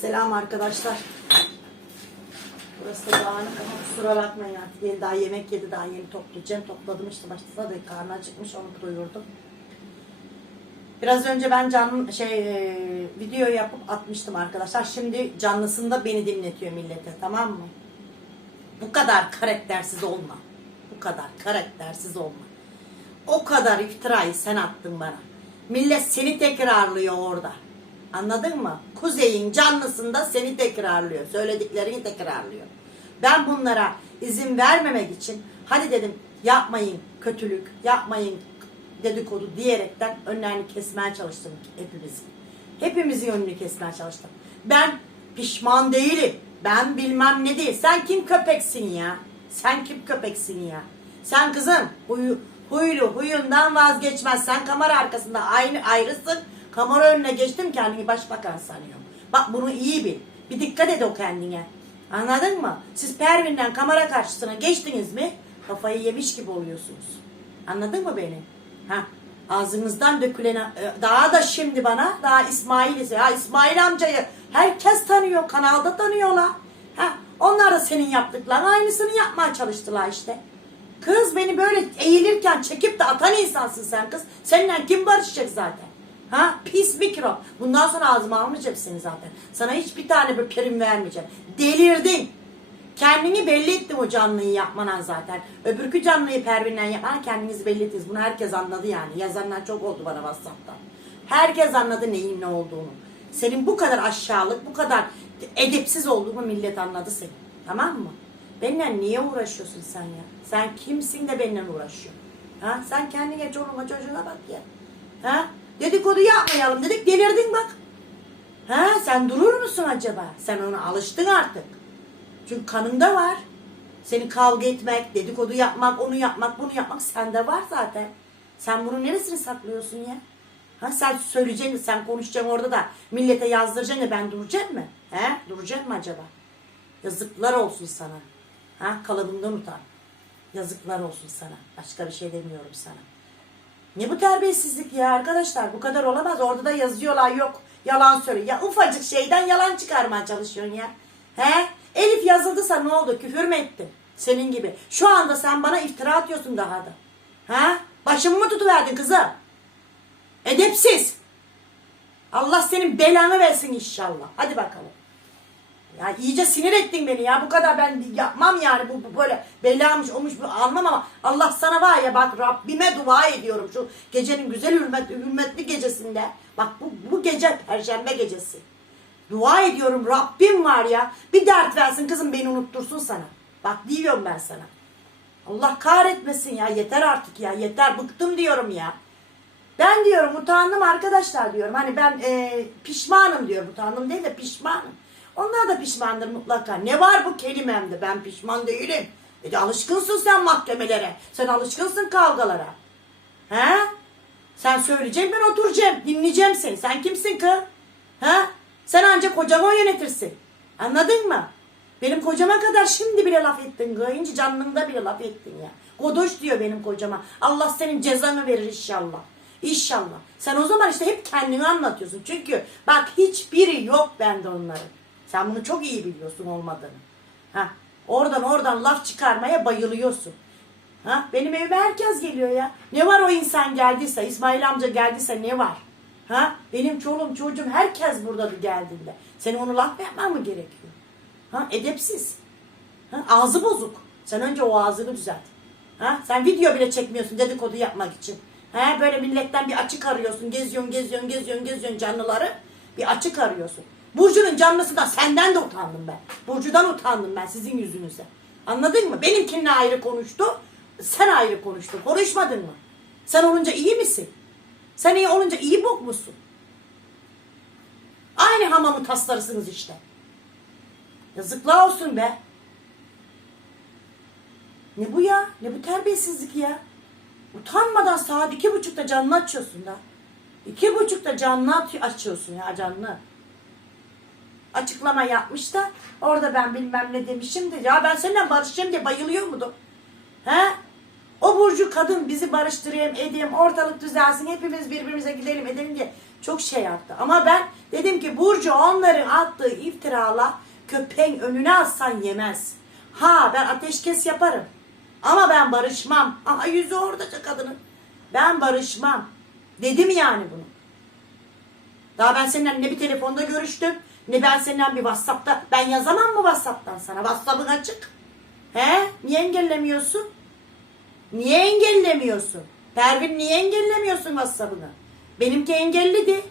Selam arkadaşlar. Burası da dağınık ama kusura bakmayın artık. Yeni daha yemek yedi daha yeni toplayacağım. Topladım işte başta da karnı acıkmış onu doyurdum. Biraz önce ben canlı şey e, video yapıp atmıştım arkadaşlar. Şimdi canlısında beni dinletiyor millete tamam mı? Bu kadar karaktersiz olma. Bu kadar karaktersiz olma. O kadar iftirayı sen attın bana. Millet seni tekrarlıyor orada. Anladın mı? Kuzey'in canlısında seni tekrarlıyor. Söylediklerini tekrarlıyor. Ben bunlara izin vermemek için hadi dedim yapmayın kötülük, yapmayın dedikodu diyerekten önlerini kesmeye çalıştım hepimizin. Hepimizin önünü kesmeye çalıştım. Ben pişman değilim. Ben bilmem ne değil. Sen kim köpeksin ya? Sen kim köpeksin ya? Sen kızım huyu, huylu huyundan vazgeçmezsen kamera arkasında aynı ayrısın. Kamera önüne geçtim kendini başbakan sanıyorum. Bak bunu iyi bil. Bir dikkat et o kendine. Anladın mı? Siz Pervin'den kamera karşısına geçtiniz mi kafayı yemiş gibi oluyorsunuz. Anladın mı beni? Ha, ağzınızdan dökülen e, daha da şimdi bana daha İsmail ya İsmail amcayı herkes tanıyor kanalda tanıyorlar. Ha, onlar da senin yaptıkların aynısını yapmaya çalıştılar işte. Kız beni böyle eğilirken çekip de atan insansın sen kız. Seninle kim barışacak zaten? Ha pis mikrop. Bundan sonra ağzıma almayacağım seni zaten. Sana hiçbir tane bir prim vermeyeceğim. Delirdin. Kendini belli ettim o canlıyı yapmanan zaten. Öbürkü canlıyı Pervin'den yapman kendinizi belli ettiniz. Bunu herkes anladı yani. Yazanlar çok oldu bana Whatsapp'tan. Herkes anladı neyin ne olduğunu. Senin bu kadar aşağılık, bu kadar edepsiz olduğunu millet anladı seni. Tamam mı? Benimle niye uğraşıyorsun sen ya? Sen kimsin de benimle uğraşıyorsun? Ha? Sen kendine çoluğuna çocuğuna bak ya. Ha? Dedikodu yapmayalım dedik delirdin bak. Ha? Sen durur musun acaba? Sen ona alıştın artık. Çünkü kanında var. Seni kavga etmek, dedikodu yapmak, onu yapmak, bunu yapmak sende var zaten. Sen bunun neresini saklıyorsun ya? Ha sen söyleyeceksin, sen konuşacaksın orada da millete yazdıracaksın da ben duracağım mı? He? Duracak mı acaba? Yazıklar olsun sana. Ha? Kalıbından utan. Yazıklar olsun sana. Başka bir şey demiyorum sana. Ne bu terbiyesizlik ya arkadaşlar? Bu kadar olamaz. Orada da yazıyorlar yok. Yalan söylüyor. Ya ufacık şeyden yalan çıkarmaya çalışıyorsun ya. He? Elif yazıldıysa ne oldu? Küfür mü ettin? Senin gibi. Şu anda sen bana iftira atıyorsun daha da. Ha? Başımı mı tutuverdin kızım? Edepsiz. Allah senin belanı versin inşallah. Hadi bakalım. Ya iyice sinir ettin beni ya. Bu kadar ben yapmam yani. Bu, bu böyle belamış olmuş bu almam ama Allah sana var ya bak Rabbime dua ediyorum şu gecenin güzel hürmet, hürmetli gecesinde. Bak bu, bu gece perşembe gecesi. Dua ediyorum Rabbim var ya. Bir dert versin kızım beni unuttursun sana. Bak diyorum ben sana. Allah kahretmesin ya yeter artık ya yeter bıktım diyorum ya. Ben diyorum utandım arkadaşlar diyorum. Hani ben e, pişmanım diyorum. Utandım değil de pişmanım. Onlar da pişmandır mutlaka. Ne var bu kelimemde? Ben pişman değilim. E de alışkınsın sen mahkemelere. Sen alışkınsın kavgalara. He? Sen söyleyeceksin ben oturacağım. Dinleyeceğim seni. Sen kimsin kız? He? Sen ancak kocamı yönetirsin. Anladın mı? Benim kocama kadar şimdi bile laf ettin. Gayınca canlında bile laf ettin ya. Godoş diyor benim kocama. Allah senin cezanı verir inşallah. İnşallah. Sen o zaman işte hep kendini anlatıyorsun. Çünkü bak hiçbiri yok bende onların. Sen bunu çok iyi biliyorsun olmadığını. Ha, oradan oradan laf çıkarmaya bayılıyorsun. Ha, benim evime herkes geliyor ya. Ne var o insan geldiyse, İsmail amca geldiyse ne var? Ha, benim çoluğum çocuğum herkes burada geldiğinde. Senin onu laf yapman mı gerekiyor? Ha, edepsiz. Ha, ağzı bozuk. Sen önce o ağzını düzelt. Ha, sen video bile çekmiyorsun dedikodu yapmak için. Ha, böyle milletten bir açık arıyorsun. Geziyorsun, geziyorsun, geziyorsun, geziyorsun canlıları. Bir açık arıyorsun. Burcu'nun canlısından senden de utandım ben. Burcu'dan utandım ben sizin yüzünüze. Anladın mı? Benimkinle ayrı konuştu. Sen ayrı konuştun. Konuşmadın mı? Sen olunca iyi misin? Sen iyi olunca iyi bok musun? Aynı hamamı taslarısınız işte. Yazıklar olsun be. Ne bu ya? Ne bu terbiyesizlik ya? Utanmadan saat iki buçukta canlı açıyorsun da. İki buçukta atıyor- açıyorsun ya canlı. Açıklama yapmış da orada ben bilmem ne demişim de ya ben seninle barışacağım diye bayılıyor muydum? He? O Burcu kadın bizi barıştırayım edeyim ortalık düzelsin hepimiz birbirimize gidelim edelim diye çok şey yaptı. Ama ben dedim ki Burcu onların attığı iftirala köpeğin önüne atsan yemez. Ha ben ateşkes yaparım. Ama ben barışmam. Aha yüzü orada kadının. Ben barışmam. Dedim yani bunu. Daha ben seninle ne bir telefonda görüştüm, ne ben seninle bir Whatsapp'ta. Ben yazamam mı Whatsapp'tan sana? Whatsapp'ın açık. He? Niye engellemiyorsun? Niye engellemiyorsun? Pervin niye engellemiyorsun WhatsApp'ını? Benimki engelliydi.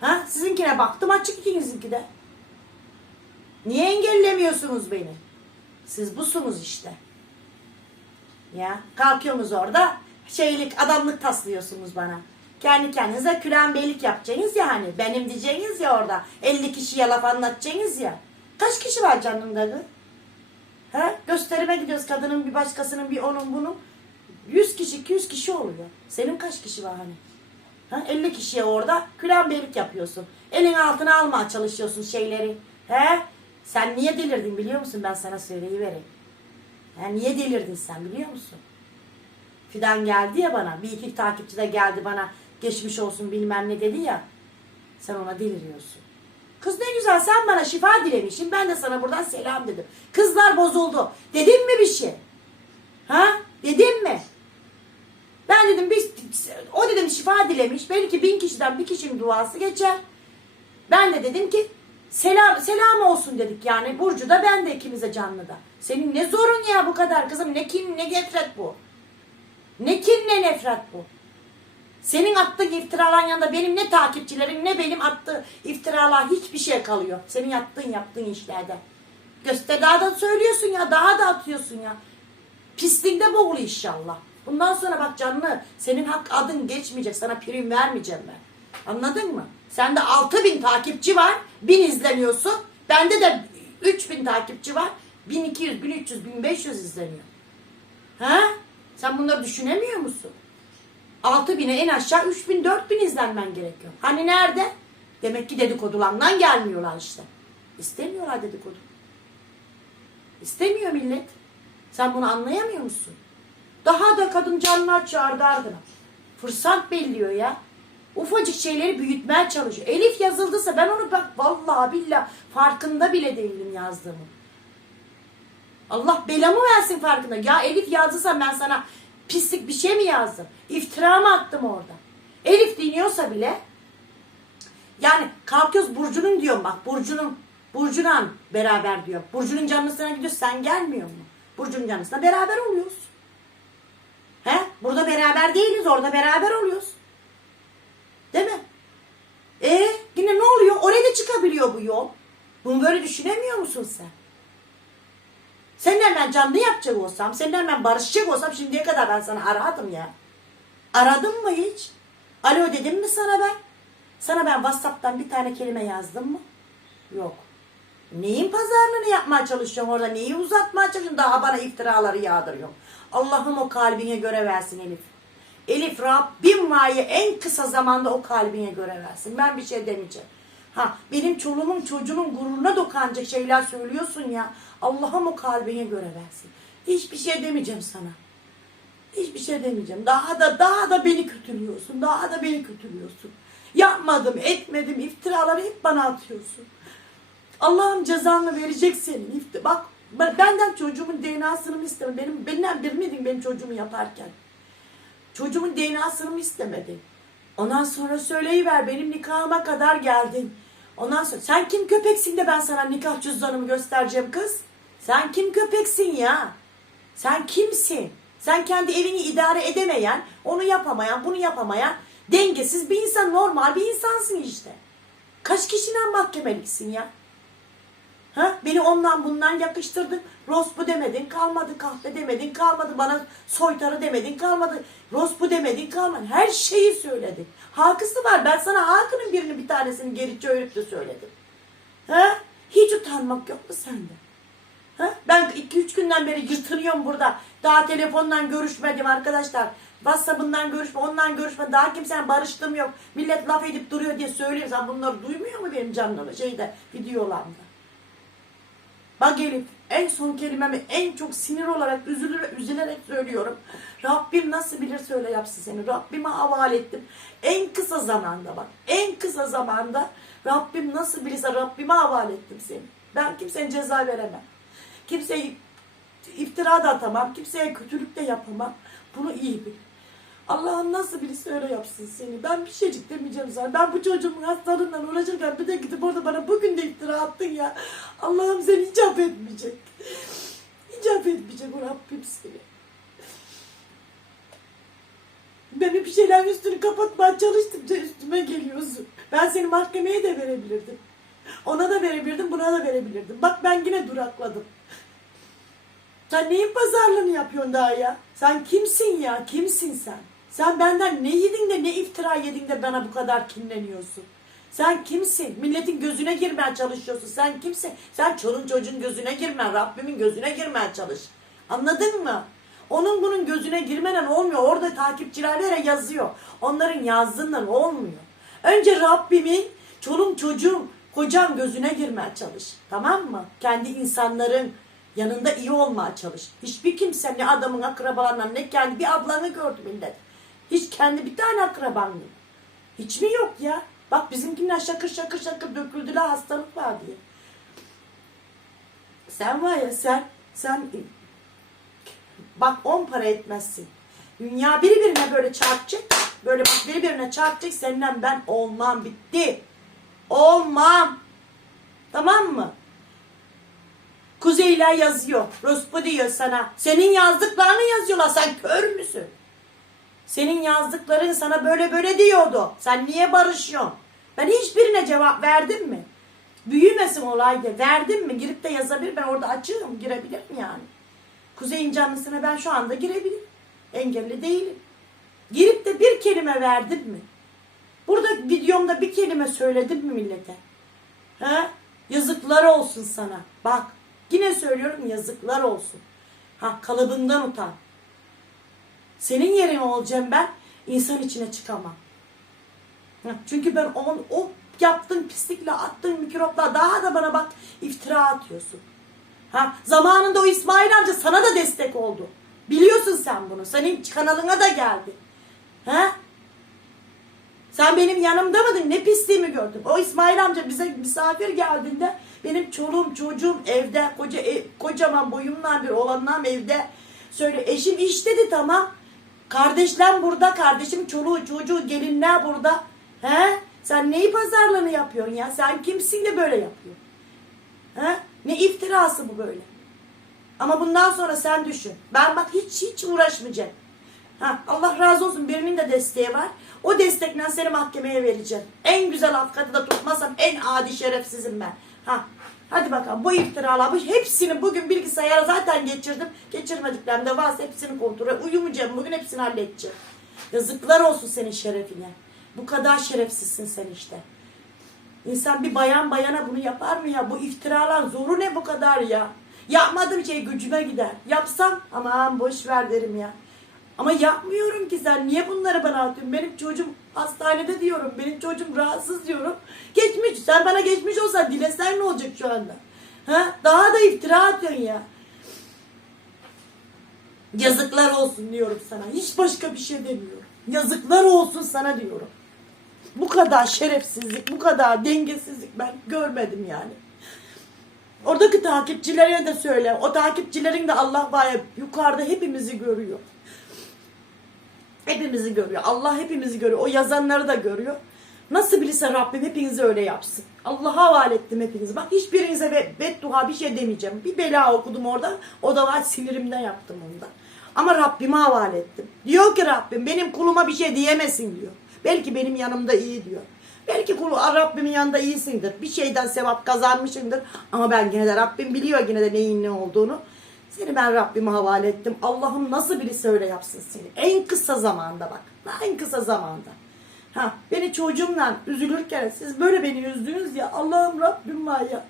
Ha? Sizinkine baktım açık ikinizinki de. Niye engellemiyorsunuz beni? Siz busunuz işte. Ya kalkıyorsunuz orada şeylik adamlık taslıyorsunuz bana. Kendi kendinize küren beylik yapacaksınız ya hani. Benim diyeceğiniz ya orada. 50 kişiye laf anlatacaksınız ya. Kaç kişi var canımda kız? He? Gösterime gidiyoruz kadının bir başkasının bir onun bunun. 100 kişi 200 kişi oluyor. Senin kaç kişi var hani? Ha? 50 kişiye orada küren beylik yapıyorsun. Elin altına almaya çalışıyorsun şeyleri. He? Sen niye delirdin biliyor musun? Ben sana söyleyivereyim. Ha, niye delirdin sen biliyor musun? Fidan geldi ya bana. Bir iki takipçi de geldi bana. Geçmiş olsun bilmem ne dedi ya. Sen ona deliriyorsun. Kız ne güzel sen bana şifa dilemişsin. Ben de sana buradan selam dedim. Kızlar bozuldu. Dedim mi bir şey? Ha? Dedim mi? Ben dedim biz o dedim şifa dilemiş. Belki bin kişiden bir kişinin duası geçer. Ben de dedim ki selam selam olsun dedik yani. Burcu da ben de ikimize canlı da. Senin ne zorun ya bu kadar kızım. Ne kin ne nefret bu. Ne kin ne nefret bu. Senin attığın iftiraların yanında benim ne takipçilerim ne benim attığı iftiralar hiçbir şey kalıyor. Senin yaptığın yaptığın işlerde. Göster daha da söylüyorsun ya daha da atıyorsun ya. Pisliğinde boğul inşallah. Bundan sonra bak canlı senin hak adın geçmeyecek. Sana prim vermeyeceğim ben. Anladın mı? Sende 6000 takipçi var. 1000 izleniyorsun. Bende de 3000 takipçi var. 1200, 1300, 1500 izleniyor. Ha? Sen bunları düşünemiyor musun? 6000'e en aşağı 3000, 4000 izlenmen gerekiyor. Hani nerede? Demek ki dedikodulandan gelmiyorlar işte. İstemiyorlar dedikodu. İstemiyor millet. Sen bunu anlayamıyor musun? Daha da kadın canını açıyor ardı. Fırsat belliyor ya. Ufacık şeyleri büyütmeye çalışıyor. Elif yazıldıysa ben onu bak vallahi billah farkında bile değilim yazdığımı. Allah belamı versin farkında. Ya Elif yazdıysa ben sana pislik bir şey mi yazdım? İftira mı attım orada? Elif dinliyorsa bile yani kalkıyoruz Burcu'nun diyorum bak Burcu'nun Burcu'la beraber diyor. Burcu'nun canlısına gidiyoruz sen gelmiyor mu? Burcu'nun canlısına beraber oluyoruz. He? Burada beraber değiliz orada beraber oluyoruz. Değil mi? E yine ne oluyor? Oraya da çıkabiliyor bu yol. Bunu böyle düşünemiyor musun sen? Seninle ben canlı yapacak olsam, seninle ben barışacak olsam şimdiye kadar ben sana aradım ya. Aradım mı hiç? Alo dedim mi sana ben? Sana ben Whatsapp'tan bir tane kelime yazdım mı? Yok. Neyin pazarlığını yapmaya çalışıyorsun orada? Neyi uzatmaya çalışıyorsun? Daha bana iftiraları yağdırıyorsun. Allah'ım o kalbine göre versin Elif. Elif Rabbim vayı en kısa zamanda o kalbine göre versin. Ben bir şey demeyeceğim. Ha benim çoluğumun çocuğumun gururuna dokanacak şeyler söylüyorsun ya. Allah'ım o kalbine göre versin. Hiçbir şey demeyeceğim sana. Hiçbir şey demeyeceğim. Daha da daha da beni kötülüyorsun. Daha da beni kötülüyorsun. Yapmadım, etmedim. iftiraları hep bana atıyorsun. Allah'ım cezanı verecek senin. Bak ben- benden çocuğumun DNA'sını mı istemedin? Benim, benden bilmedin benim çocuğumu yaparken. Çocuğumun DNA'sını mı istemedin? Ondan sonra söyleyiver benim nikahıma kadar geldin. Ondan sonra sen kim köpeksin de ben sana nikah cüzdanımı göstereceğim kız? Sen kim köpeksin ya? Sen kimsin? Sen kendi evini idare edemeyen, onu yapamayan, bunu yapamayan dengesiz bir insan, normal bir insansın işte. Kaç kişiden mahkemeliksin ya? Ha? Beni ondan bundan yakıştırdın. Rospu demedin kalmadı. Kahve demedin kalmadı. Bana soytarı demedin kalmadı. Rospu demedin kalmadı. Her şeyi söyledin. Hakısı var. Ben sana Hakan'ın birini bir tanesini geri çevirip de söyledim. Ha? Hiç utanmak yok mu sende? Ha? Ben 2-3 günden beri yırtınıyorum burada. Daha telefondan görüşmedim arkadaşlar. WhatsApp'ından görüşme, ondan görüşme. Daha kimsenin barıştığım yok. Millet laf edip duruyor diye söylüyor. Sen bunları duymuyor mu benim canımda? Şeyde, videolarımda. Bak Elif en son kelimemi en çok sinir olarak üzülür, üzülerek söylüyorum. Rabbim nasıl bilir söyle yapsın seni. Rabbime havale ettim. En kısa zamanda bak. En kısa zamanda Rabbim nasıl bilirse Rabbime havale ettim seni. Ben kimsenin ceza veremem. Kimseye iftira da atamam. Kimseye kötülük de yapamam. Bunu iyi bil. Allah'ım nasıl birisi öyle yapsın seni. Ben bir şeycik demeyeceğim sana. Ben bu çocuğumun hastalığından uğraşırken bir de gidip orada bana bugün de iftira attın ya. Allah'ım seni hiç affetmeyecek. Hiç affetmeyecek o Rabbim seni. Benim bir şeyler üstünü kapatmaya çalıştıkça üstüme geliyorsun. Ben seni mahkemeye de verebilirdim. Ona da verebilirdim, buna da verebilirdim. Bak ben yine durakladım. Sen neyin pazarlığını yapıyorsun daha ya? Sen kimsin ya? Kimsin sen? Sen benden ne yedin de ne iftira yedin de bana bu kadar kinleniyorsun? Sen kimsin? Milletin gözüne girmeye çalışıyorsun. Sen kimsin? Sen çolun çocuğun gözüne girme. Rabbimin gözüne girmeye çalış. Anladın mı? Onun bunun gözüne girmeden olmuyor. Orada takipçilere yazıyor. Onların yazdığından olmuyor. Önce Rabbimin çolum çocuğum kocam gözüne girmeye çalış. Tamam mı? Kendi insanların yanında iyi olmaya çalış. Hiçbir kimse ne adamın akrabalarından ne kendi bir ablanı gördü millet. Hiç kendi bir tane akraban yok. Hiç mi yok ya? Bak bizimkiler şakır şakır şakır döküldüler hastalık var diye. Sen var ya sen sen bak on para etmezsin. Dünya birbirine böyle çarpacak. Böyle bak birbirine çarpacak. Seninle ben olmam bitti. Olmam. Tamam mı? Kuzeyler yazıyor. Ruspu diyor sana. Senin yazdıklarını yazıyorlar. Sen kör müsün? Senin yazdıkların sana böyle böyle diyordu. Sen niye barışıyorsun? Ben hiçbirine cevap verdim mi? Büyümesin olaydı. Verdim mi? Girip de yazabilir. Ben orada açığım. Girebilirim yani. Kuzey'in canlısına ben şu anda girebilirim. Engelli değilim. Girip de bir kelime verdim mi? Burada videomda bir kelime söyledim mi millete? He? Yazıklar olsun sana. Bak yine söylüyorum yazıklar olsun. Ha kalıbından utan. Senin yerine olacağım ben. insan içine çıkamam. Çünkü ben o, o yaptığın pislikle attığın mikropla daha da bana bak iftira atıyorsun. Ha, zamanında o İsmail amca sana da destek oldu. Biliyorsun sen bunu. Senin kanalına da geldi. Ha? Sen benim yanımda mıydın? Ne pisliğimi gördün? O İsmail amca bize misafir geldiğinde benim çoluğum çocuğum evde koca ev, kocaman boyumdan bir olanlar evde söyle eşim iş dedi tamam. Kardeşler burada kardeşim çoluğu çocuğu gelinler burada. He? Sen neyi pazarlığını yapıyorsun ya? Sen kimsin de böyle yapıyorsun? He? Ne iftirası bu böyle? Ama bundan sonra sen düşün. Ben bak hiç hiç uğraşmayacağım. Ha, Allah razı olsun birinin de desteği var. O destekle seni mahkemeye vereceğim. En güzel avukatı da tutmazsam en adi şerefsizim ben. Ha, hadi bakalım bu iftiralar bu hepsini bugün bilgisayara zaten geçirdim. Geçirmediklerim de varsa hepsini kontrol Uyumayacağım bugün hepsini halledeceğim. Yazıklar olsun senin şerefine. Bu kadar şerefsizsin sen işte. İnsan bir bayan bayana bunu yapar mı ya? Bu iftiralar zoru ne bu kadar ya? Yapmadığım şey gücüme gider. Yapsam aman boş ver derim ya. Ama yapmıyorum ki sen. Niye bunları bana atıyorsun? Benim çocuğum hastanede diyorum. Benim çocuğum rahatsız diyorum. Geçmiş. Sen bana geçmiş olsan dilesen ne olacak şu anda? Ha? Daha da iftira atıyorsun ya. Yazıklar olsun diyorum sana. Hiç başka bir şey demiyorum. Yazıklar olsun sana diyorum. Bu kadar şerefsizlik, bu kadar dengesizlik ben görmedim yani. Oradaki takipçilere de söyle. O takipçilerin de Allah var yukarıda hepimizi görüyor. Hepimizi görüyor. Allah hepimizi görüyor. O yazanları da görüyor. Nasıl bilirse Rabbim hepinizi öyle yapsın. Allah'a havale ettim hepinizi. Bak hiçbirinize be, beddua bir şey demeyeceğim. Bir bela okudum orada. O da var sinirimden yaptım onu da. Ama Rabbime havale ettim. Diyor ki Rabbim benim kuluma bir şey diyemesin diyor. Belki benim yanımda iyi diyor. Belki kulu Rabbimin yanında iyisindir. Bir şeyden sevap kazanmışındır. Ama ben yine de Rabbim biliyor yine de neyin ne olduğunu. Seni ben Rabbime havale ettim. Allah'ım nasıl birisi öyle yapsın seni. En kısa zamanda bak. En kısa zamanda. Ha, beni çocuğumla üzülürken siz böyle beni üzdünüz ya. Allah'ım Rabbim var ya.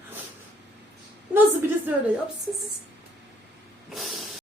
Nasıl birisi öyle yapsın siz.